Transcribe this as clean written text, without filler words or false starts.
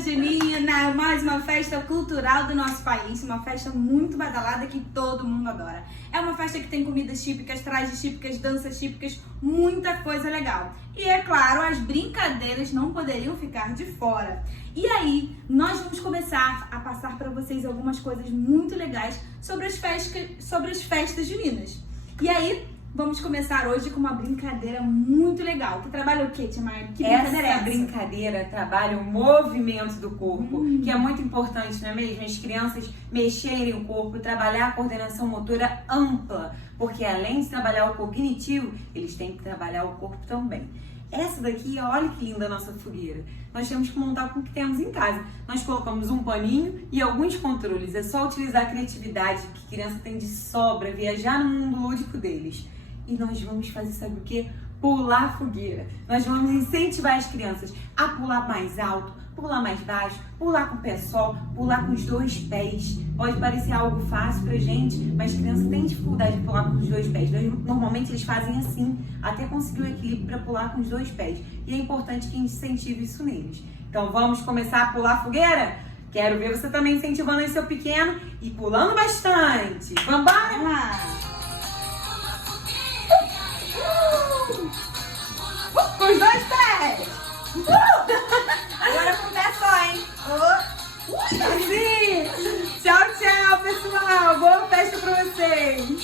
junina, mais uma festa cultural do nosso país, uma festa muito badalada que todo mundo adora. É uma festa que tem comidas típicas, trajes típicas, danças típicas, muita coisa legal. E é claro, as brincadeiras não poderiam ficar de fora. E aí, nós vamos começar a passar para vocês algumas coisas muito legais sobre as festas juninas. E aí, vamos começar hoje com uma brincadeira muito legal. Que trabalha o quê, Tia Maia? Que brincadeira é essa? Brincadeira trabalha o movimento do corpo, que é muito importante, não é mesmo? As crianças mexerem o corpo, trabalhar a coordenação motora ampla, porque além de trabalhar o cognitivo, eles têm que trabalhar o corpo também. Essa daqui, olha que linda a nossa fogueira. Nós temos que montar com o que temos em casa. Nós colocamos um paninho e alguns controles. É só utilizar a criatividade que a criança tem de sobra, viajar no mundo lúdico deles. E nós vamos fazer, sabe o quê? Pular fogueira. Nós vamos incentivar as crianças a pular mais alto, pular mais baixo, pular com o pé só, pular com os dois pés. Pode parecer algo fácil pra gente, mas criança tem dificuldade de pular com os dois pés. Normalmente eles fazem assim, até conseguir o equilíbrio para pular com os dois pés. E é importante que a gente incentive isso neles. Então vamos começar a pular fogueira? Quero ver você também incentivando aí seu pequeno e pulando bastante. Vambora? Vamos lá! Com os dois pés! Agora com o pé só, hein? Assim. Tchau, tchau, pessoal! Boa festa pra vocês!